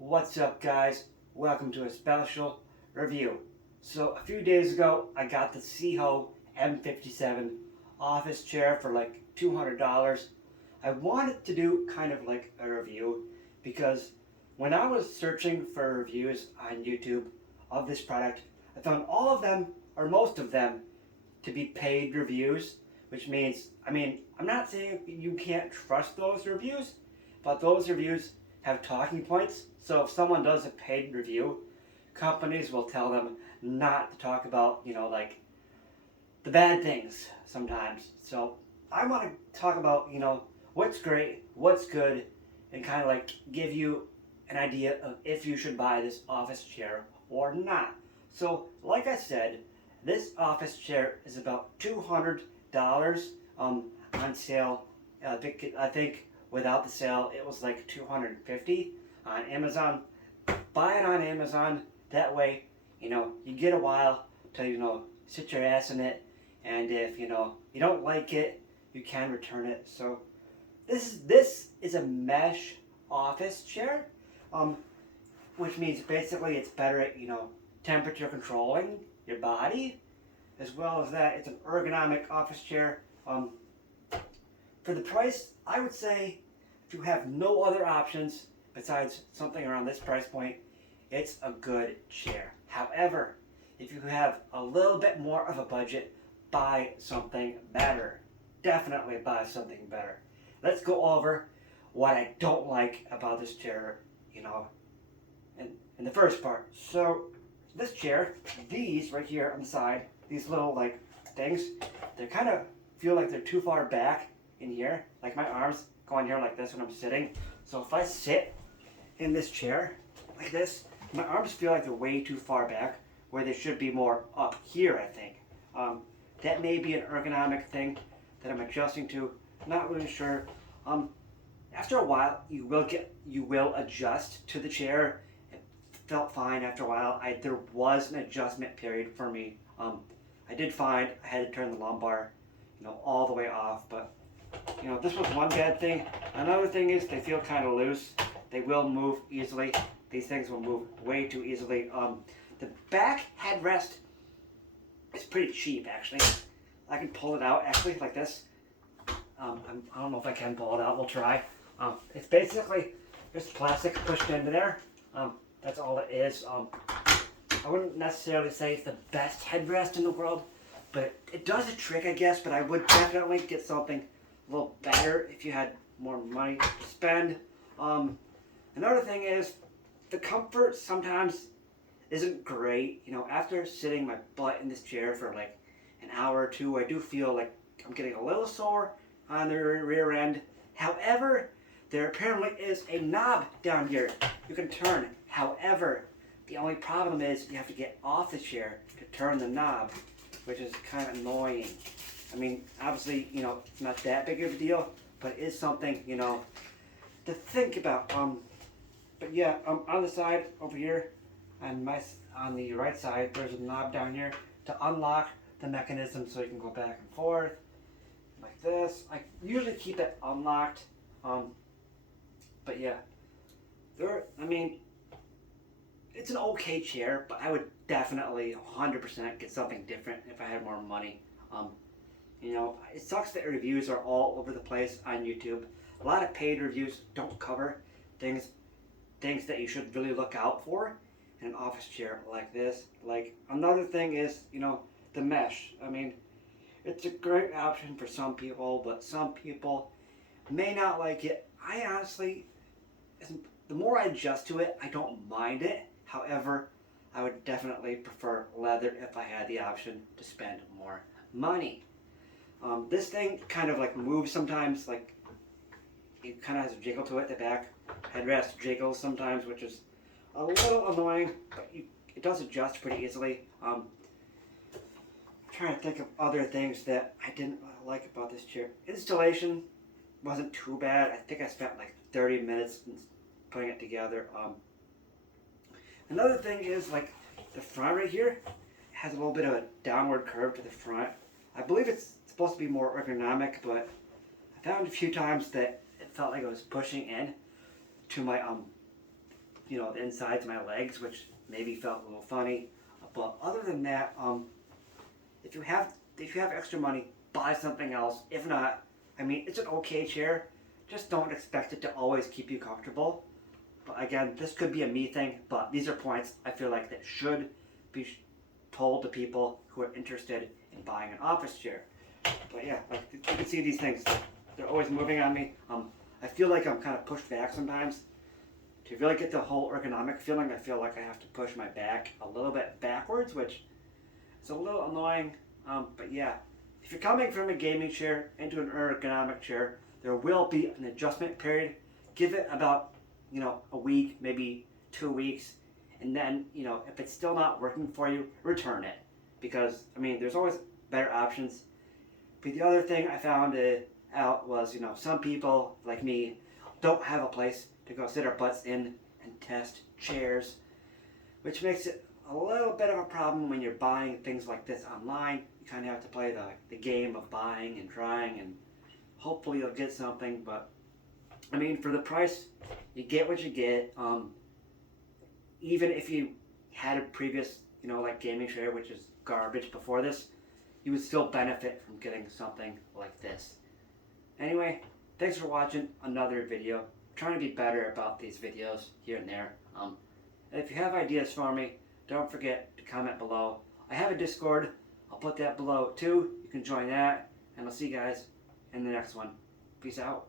What's up, guys? Welcome to a special review. So a few days ago I got the Sihoo M57 office chair for like $200. I wanted to do kind of like a review because when I was searching for reviews on YouTube of this product, I found all of them, or most of them, to be paid reviews, which means, I'm not saying you can't trust those reviews, but those reviews have talking points. So if someone does a paid review, companies will tell them not to talk about, like the bad things sometimes. So I want to talk about, what's great, what's good, and kind of like give you an idea of if you should buy this office chair or not. So, like I said, this office chair is about $200 on sale. I think without the sale it was like $250 on Amazon. Buy it on Amazon. That way, you get a while to sit your ass in it, and if you don't like it, you can return it. So this is a mesh office chair, um, which means basically it's better at temperature controlling your body, as well as that it's an ergonomic office chair. For the price, I would say if you have no other options besides something around this price point, it's a good chair. However, if you have a little bit more of a budget, buy something better. Definitely buy something better. Let's go over what I don't like about this chair, in the first part. So, this chair, these right here on the side, these little like things, they kind of feel like they're too far back in here. Like my arms go in here like this when I'm sitting. So if I sit in this chair like this, my arms feel like they're way too far back, where they should be more up here, I think. That may be an ergonomic thing that I'm adjusting to. Not really sure. After a while, you will adjust to the chair. It felt fine after a while. There was an adjustment period for me. I did find I had to turn the lumbar, all the way off. But this was one bad thing. Another thing is they feel kind of loose. They will move easily. These things will move way too easily. The back headrest is pretty cheap, actually. I can pull it out, actually, like this. I don't know if I can pull it out. We'll try. It's basically just plastic pushed into there. That's all it is. I wouldn't necessarily say it's the best headrest in the world, but it does a trick, I guess. But I would definitely get something a little better if you had more money to spend. Another thing is the comfort sometimes isn't great. After sitting my butt in this chair for like an hour or two, I do feel like I'm getting a little sore on the rear end. However, there apparently is a knob down here you can turn. However, the only problem is you have to get off the chair to turn the knob, which is kind of annoying. Obviously, it's not that big of a deal, but it is something, to think about. But yeah, on the side over here, on the right side, there's a knob down here to unlock the mechanism so you can go back and forth like this. I usually keep it unlocked, but yeah, it's an okay chair, but I would definitely 100% get something different if I had more money. It sucks that reviews are all over the place on YouTube. A lot of paid reviews don't cover things that you should really look out for in an office chair like this. Like, another thing is, the mesh. It's a great option for some people, but some people may not like it. I honestly, the more I adjust to it, I don't mind it. However, I would definitely prefer leather if I had the option to spend more money. This thing kind of like moves sometimes, like it kind of has a jiggle to it. The back headrest jiggles sometimes, which is a little annoying, but it does adjust pretty easily. I'm trying to think of other things that I didn't like about this chair. Installation wasn't too bad. I think I spent like 30 minutes putting it together. Another thing is like the front right here has a little bit of a downward curve to the front. I believe it's supposed to be more ergonomic, but I found a few times that it felt like I was pushing in to my the insides of my legs, which maybe felt a little funny. But other than that, if you have extra money, buy something else. If not, I mean, it's an okay chair. Just don't expect it to always keep you comfortable. But again, this could be a me thing, but these are points I feel like that should be told to people who are interested in buying an office chair. But yeah, like you can see these things, they're always moving on me. I feel like I'm kind of pushed back sometimes. To really get the whole ergonomic feeling, I feel like I have to push my back a little bit backwards, which is a little annoying. But yeah, if you're coming from a gaming chair into an ergonomic chair, there will be an adjustment period. Give it about, a week, maybe 2 weeks. And then, if it's still not working for you, return it. Because, I mean, there's always better options. But the other thing I found out was, some people, like me, don't have a place to go sit our butts in and test chairs. Which makes it a little bit of a problem when you're buying things like this online. You kind of have to play the game of buying and trying, and hopefully you'll get something. But, I mean, for the price, you get what you get. Even if you had a previous, like gaming chair, which is garbage before this, you would still benefit from getting something like this. Anyway, thanks for watching another video. I'm trying to be better about these videos here and there. And if you have ideas for me, don't forget to comment below. I have a Discord. I'll put that below too. You can join that. And I'll see you guys in the next one. Peace out.